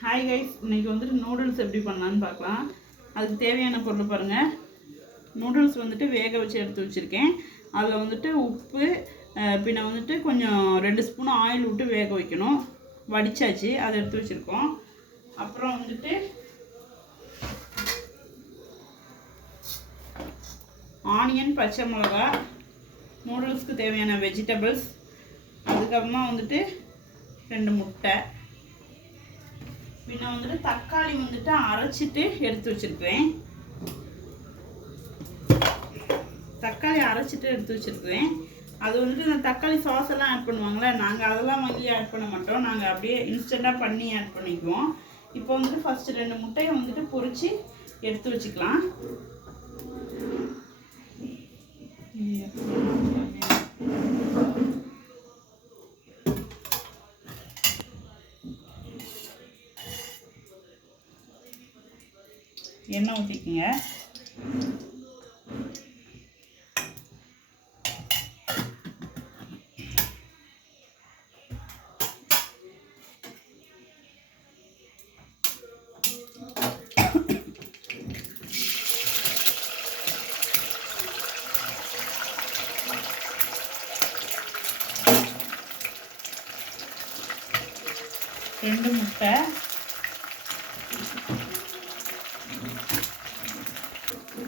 Hi guys, இன்றைக்கி வந்துட்டு noodles எப்படி பண்ணலான்னு பார்க்கலாம். அதுக்கு தேவையான பொருள் பாருங்கள். நூடுல்ஸ் வந்துட்டு வேக வச்சு எடுத்து வச்சுருக்கேன். அதில் வந்துட்டு உப்பு, பின்ன வந்துட்டு கொஞ்சம் 2 ஸ்பூன் ஆயில் விட்டு வேக வைக்கணும். வடித்தாச்சு, அதை எடுத்து வச்சுருக்கோம். அப்புறம் வந்துட்டு ஆனியன், பச்சை மிளகா, நூடுல்ஸ்க்கு தேவையான வெஜிடபிள்ஸ், அதுக்கப்புறமா வந்துட்டு 2 முட்டை, பின்ன வந்துட்டு தக்காளி வந்துட்டு அரைச்சிட்டு எடுத்து வச்சுருக்கிறேன். அது வந்துட்டு இந்த தக்காளி சாஸ் எல்லாம் ஆட் பண்ணுவாங்களே, நாங்கள் அதெல்லாம் வாங்கி ஆட் பண்ண மாட்டோம். நாங்கள் அப்படியே இன்ஸ்டண்ட்டாக பண்ணி ஆட் பண்ணிக்குவோம். இப்போ வந்துட்டு ஃபஸ்ட்டு 2 முட்டையை வந்துட்டு பொரித்து எடுத்து வச்சுக்கலாம். எண்ணெய் ஊற்றிக்குங்க. ரெண்டு முட்டை,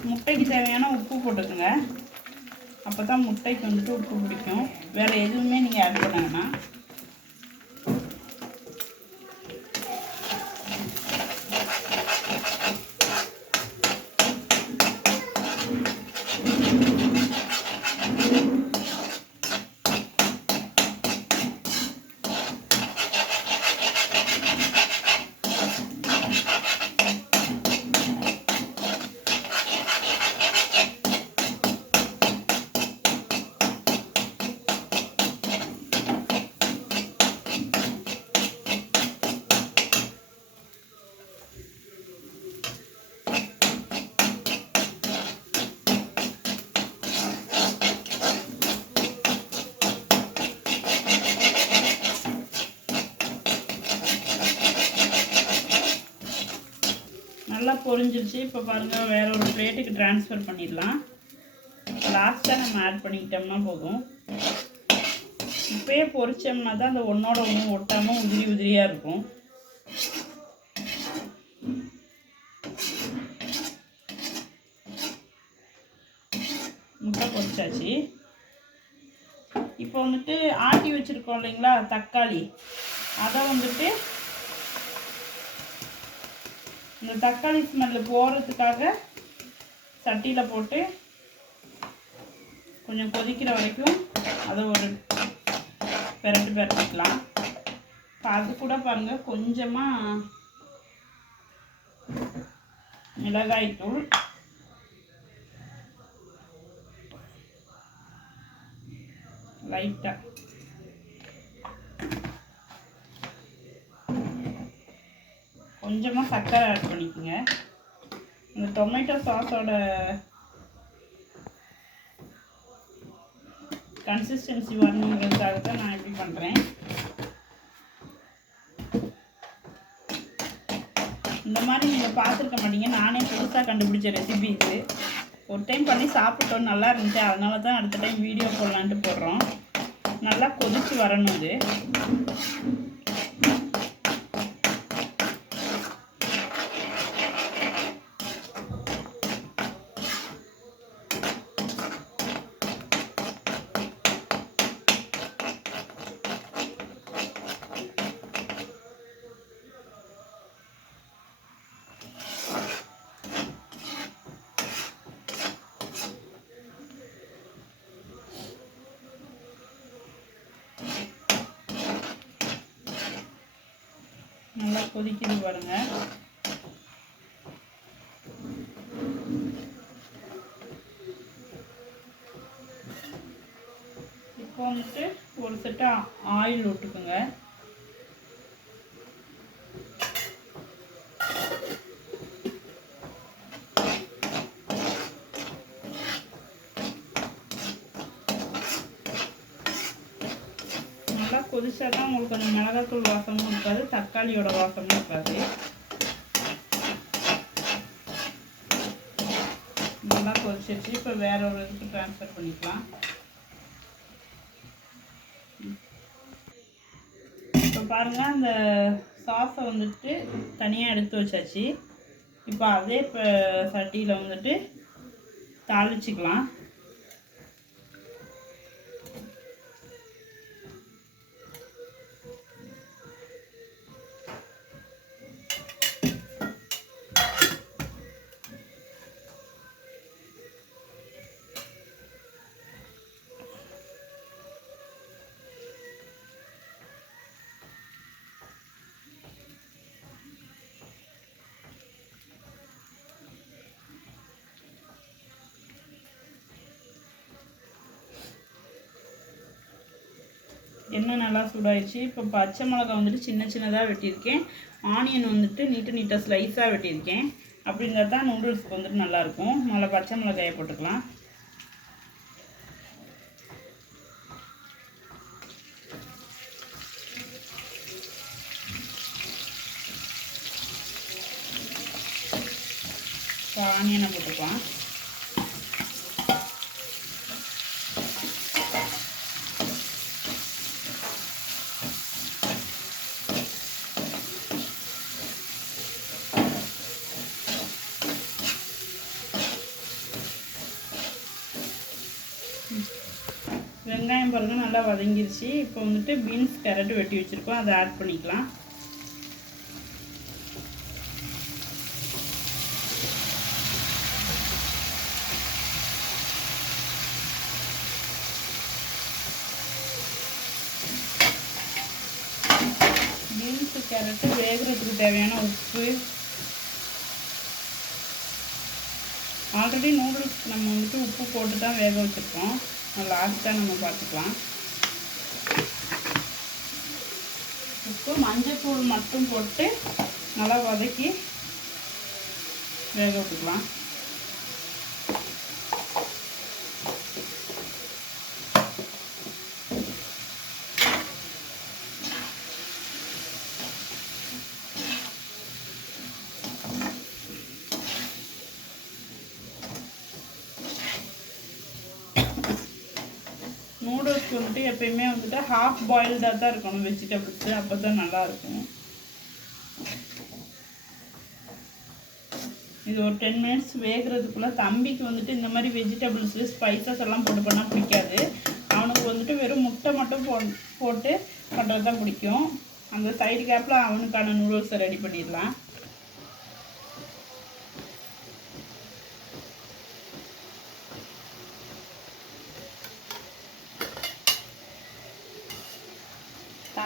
முட்டைக்கு தேவையான உப்பு போட்டுக்கோங்க. அப்போ தான் முட்டைக்கு வந்துட்டு உப்பு பிடிக்கும். வேறு எதுவுமே நீங்கள் ஆட் பண்ண வேணாம். நல்லா பொரிஞ்சிருச்சு. இப்போ பாருங்கள், வேறு ஒரு பிளேட்டுக்கு ட்ரான்ஸ்ஃபர் பண்ணிடலாம். லாஸ்ட்டாக நம்ம ஆட் பண்ணிக்கிட்டோம்னா போதும். இப்போயே பொரிச்சோம்னா தான் அந்த ஒன்றோட ஒன்று ஒட்டாமல் உதிரி உதிரியாக இருக்கும். முட்டை பொரிச்சாச்சு. இப்போ வந்துட்டு ஆட்டி வச்சுருக்கோம் இல்லைங்களா தக்காளி, அதை வந்துட்டு இந்த தக்காளி ஸ்மெல்லு போகிறதுக்காக சட்டியில் போட்டு கொஞ்சம் கொதிக்கிற வரைக்கும் அதை ஒரு பெரட்டிக்கலாம். இப்போ அது கூட பாருங்கள், கொஞ்சமாக மிளகாய்த்தூள், லைட்டாக கொஞ்சமாக சர்க்கரை ஆட் பண்ணிக்கோங்க. இந்த டொமேட்டோ சாஸோட கன்சிஸ்டன்சி வரணுங்கிறதுக்காக தான் நான் எப்படி பண்ணுறேன். இந்த மாதிரி நீங்கள் பார்த்துருக்க மாட்டீங்க, நானே புதுசாக கண்டுபிடிச்ச ரெசிபி இது. ஒரு டைம் பண்ணி சாப்பிட்டோம், நல்லா இருந்துச்சு. அதனால தான் அடுத்த டைம் வீடியோ போடலான்ட்டு போடுறோம். நல்லா கொதிச்சு வரணும் இது. நல்லா கொதிக்குது பாருங்க. இப்போ வந்துட்டு ஒரு செட்டு ஆயில் விட்டுக்குங்க. கொதிச்சா தான் உங்களுக்கு கொஞ்சம் மிளகாத்தூள் வாசமும் இருக்காது, தக்காளியோட வாசமும் இருக்காது. நல்லா கொதிச்சிருச்சு. இப்போ வேற ஒரு இதுக்கு ட்ரான்ஸ்ஃபர் பண்ணிக்கலாம். இப்போ பாருங்கள், அந்த சாஸை வந்துட்டு தனியாக எடுத்து வச்சாச்சு. இப்போ அதே இப்போ சட்டியில் வந்துட்டு தாளிச்சிக்கலாம். எண்ணெய் நல்லா சூடாயிடுச்சு. இப்போ பச்சை மிளகா வந்துட்டு சின்ன சின்னதாக வெட்டியிருக்கேன். ஆனியன் வந்துட்டு நீட்டாக ஸ்லைஸாக வெட்டியிருக்கேன். அப்படிங்கிறது தான் நூடுல்ஸுக்கு வந்துட்டு நல்லாயிருக்கும். நல்லா பச்சை மிளகாயை போட்டுக்கலாம். ஆனியனை போட்டுக்கலாம். வெங்காயம் பாருங்கள் நல்லா வதங்கிருச்சு. இப்போ வந்துட்டு பீன்ஸ் கேரட் வெட்டி வச்சுருக்கோம், அதை ஆட் பண்ணிக்கலாம். பீன்ஸு கேரட்டு வேகிறதுக்கு தேவையான உப்பு. ஆல்ரெடி நூடுல்ஸ்க்கு நம்ம வந்துட்டு உப்பு போட்டு தான் வேக வச்சுருக்கோம். லாஸ்ட்டாக நம்ம பார்த்துக்கலாம். உப்பு மஞ்சள்தூள் மட்டும் போட்டு நல்லா வதக்கி வேக விட்டுக்கலாம். நூடுல்ஸ்க்கு வந்துட்டு எப்பயுமே வந்துட்டு ஹாஃப் பாயில்டாக தான் இருக்கணும் வெஜிடபிள்ஸு, அப்போ தான் நல்லாயிருக்கும். இது ஒரு 10 மினிட்ஸ் வேகிறதுக்குள்ளே தம்பிக்கு வந்துட்டு இந்த மாதிரி வெஜிடபிள்ஸு ஸ்பைசஸ் எல்லாம் போட்டு பண்ணால் பிடிக்காது. அவனுக்கு வந்துட்டு வெறும் முட்டை மட்டும் போட்டு பண்ணுறது தான் பிடிக்கும். அந்த சைடு கேப்பில் அவனுக்கான நூடுல்ஸை ரெடி பண்ணிடலாம்.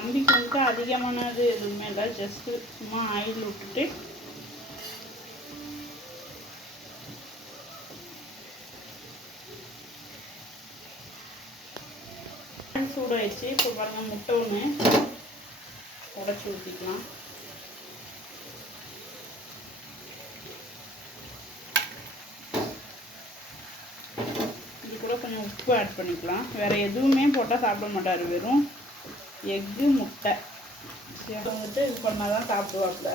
தம்பிக்கு வந்துட்டு அதிகமானது எதுவுமே இல்லை, ஜஸ்ட்டு சும்மா ஆயில் விட்டுட்டு சூடாயிடுச்சு. இப்போ பாருங்கள், முட்டை ஒன்று உடச்சி ஊற்றிக்கலாம். இது கூட கொஞ்சம் உப்பு ஆட் பண்ணிக்கலாம். வேறு எதுவுமே போட்டால் சாப்பிட மாட்டார், வெறும் எக்கு முட்டை வந்துட்டு இது பண்ணால் தான் சாப்பிடுவாப்புல.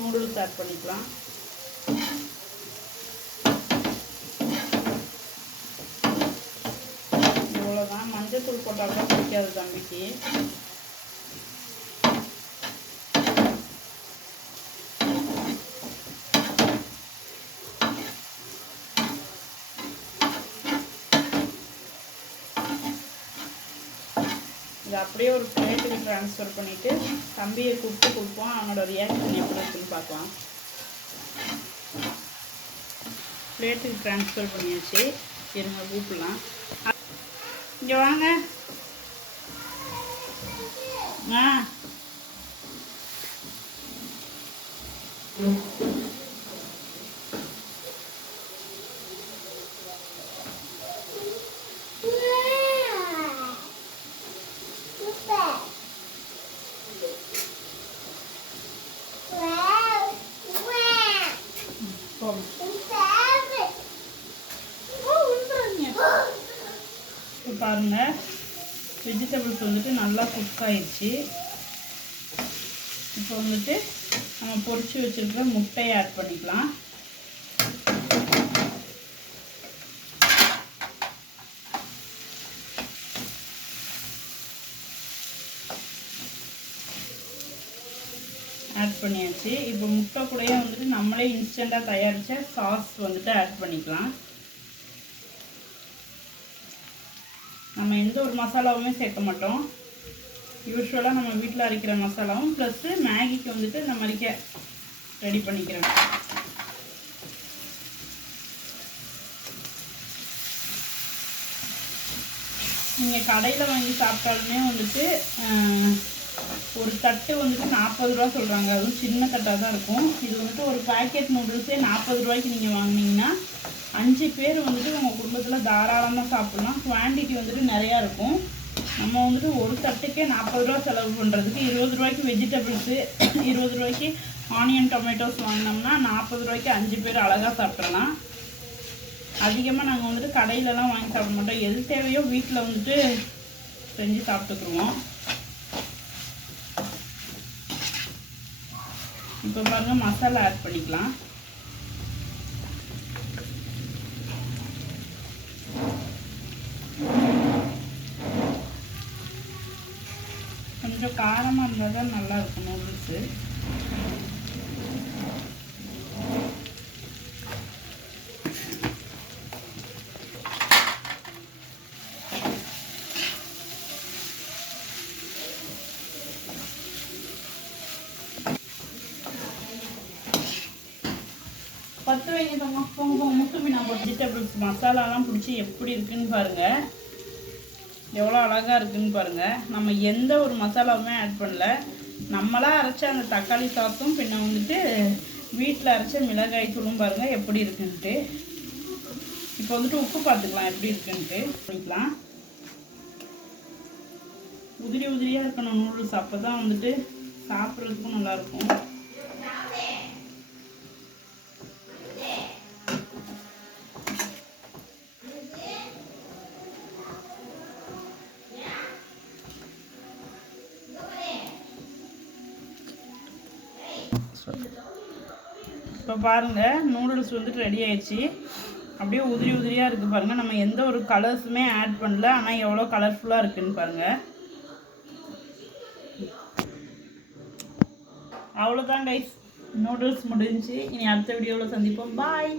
நூடுல்ஸ் ஆட் பண்ணிக்கலாம். இவ்வளோதான். மஞ்சள் போட்டாலும் பிடிக்காது தம்பிக்கு. இதை அப்படியே ஒரு பிளேட்டுக்கு ட்ரான்ஸ்ஃபர் பண்ணிவிட்டு தம்பியை கூப்பிட்டு கொடுப்போம். அவனோட ரியாக்ஷன் எப்படி இருக்குன்னு பார்க்கலாம். பிளேட்டுக்கு ட்ரான்ஸ்ஃபர் பண்ணியாச்சு. இருங்க கூப்பிடலாம். இங்கே வாங்க. பாருங்கள், வெஜிடபிள்ஸ் வந்துட்டு நல்லா குக் ஆயிடுச்சு. இப்போ வந்துட்டு நம்ம பொரிச்சு வச்சுருக்கிற முட்டையை ஆட் பண்ணிக்கலாம். ஆட் பண்ணியாச்சு. இப்போ முட்டை கூடயே வந்துட்டு நம்மளே இன்ஸ்டண்ட்டாக தயாரித்த சாஸ் வந்துட்டு ஆட் பண்ணிக்கலாம். நம்ம எந்த ஒரு மசாலாவுமே சேர்க்க மாட்டோம். யூஸ்வலாக நம்ம வீட்டில் அரைக்கிற மசாலாவும் ப்ளஸ்ஸு மேகிக்கு வந்துட்டு நம்ம அரைக்க ரெடி பண்ணிக்கிறோம். நீங்கள் கடையில் வாங்கி சாப்பிட்டாலுமே வந்துட்டு ஒரு தட்டு வந்துட்டு 40 ரூபா சொல்கிறாங்க. அதுவும் சின்ன தட்டாக தான் இருக்கும். இது வந்துட்டு ஒரு பேக்கெட் நூடுல்ஸே 40 ரூபாய்க்கு நீங்கள் வாங்கினீங்கன்னா 5 பேர் வந்துட்டு உங்கள் குடும்பத்தில் தாராளமாக சாப்பிட்லாம். குவான்டிட்டி வந்துட்டு நிறையா இருக்கும். நம்ம வந்துட்டு ஒரு தட்டுக்கே 40 ரூபா செலவு பண்ணுறதுக்கு 20 ரூபாய்க்கு வெஜிடபிள்ஸு 20 ரூபாய்க்கு ஆனியன் டொமேட்டோஸ் வாங்கினோம்னா 40 ரூபாய்க்கு 5 பேர் அழகாக சாப்பிட்றலாம். அதிகமாக நாங்கள் வந்துட்டு கடையிலலாம் வாங்கி சாப்பிட மாட்டோம். எது தேவையோ வீட்டில் வந்துட்டு செஞ்சு சாப்பிட்டுக்குருவோம். இப்போ பாருங்கள், மசாலா ஆட் பண்ணிக்கலாம். கொஞ்சம் காரமாக இருந்தால் தான் நல்லாயிருக்கும் நூடுல்ஸு. பத்து வைங்க தம்மா, போங்க போங்க. முட்டு மீனா போட்டு வெஜிடபிள்ஸ் மசாலாலாம் பிடிச்சி எப்படி இருக்குன்னு பாருங்கள். எவ்வளோ அழகாக இருக்குதுன்னு பாருங்கள். நம்ம எந்த ஒரு மசாலாவுமே ஆட் பண்ணல. நம்மளாக அரைச்ச அந்த தக்காளி சாஸும் பின்ன வந்துட்டு வீட்டில் அரைச்ச மிளகாய் தூளும் பாருங்கள் எப்படி இருக்குன்ட்டு. இப்போ வந்துட்டு உப்பு பார்த்துக்கலாம் எப்படி இருக்குன்ட்டு பண்ணிக்கலாம். உதிரி உதிரியாக இருக்கணும் நூடுல்ஸ், அப்போ தான் வந்துட்டு சாப்பிட்றதுக்கும் நல்லாயிருக்கும். இப்போ பாருங்கள், நூடுல்ஸ் வந்துட்டு ரெடி ஆயிடுச்சு. அப்படியே உதிரி உதிரியாக இருக்குது பாருங்கள். நம்ம எந்த ஒரு கலர்ஸுமே ஆட் பண்ணல, ஆனால் எவ்வளோ கலர்ஃபுல்லாக இருக்குதுன்னு பாருங்கள். அவ்வளோதான் கைஸ், நூடுல்ஸ் முடிஞ்சு. இனி அடுத்த வீடியோவில் சந்திப்போம். பாய்.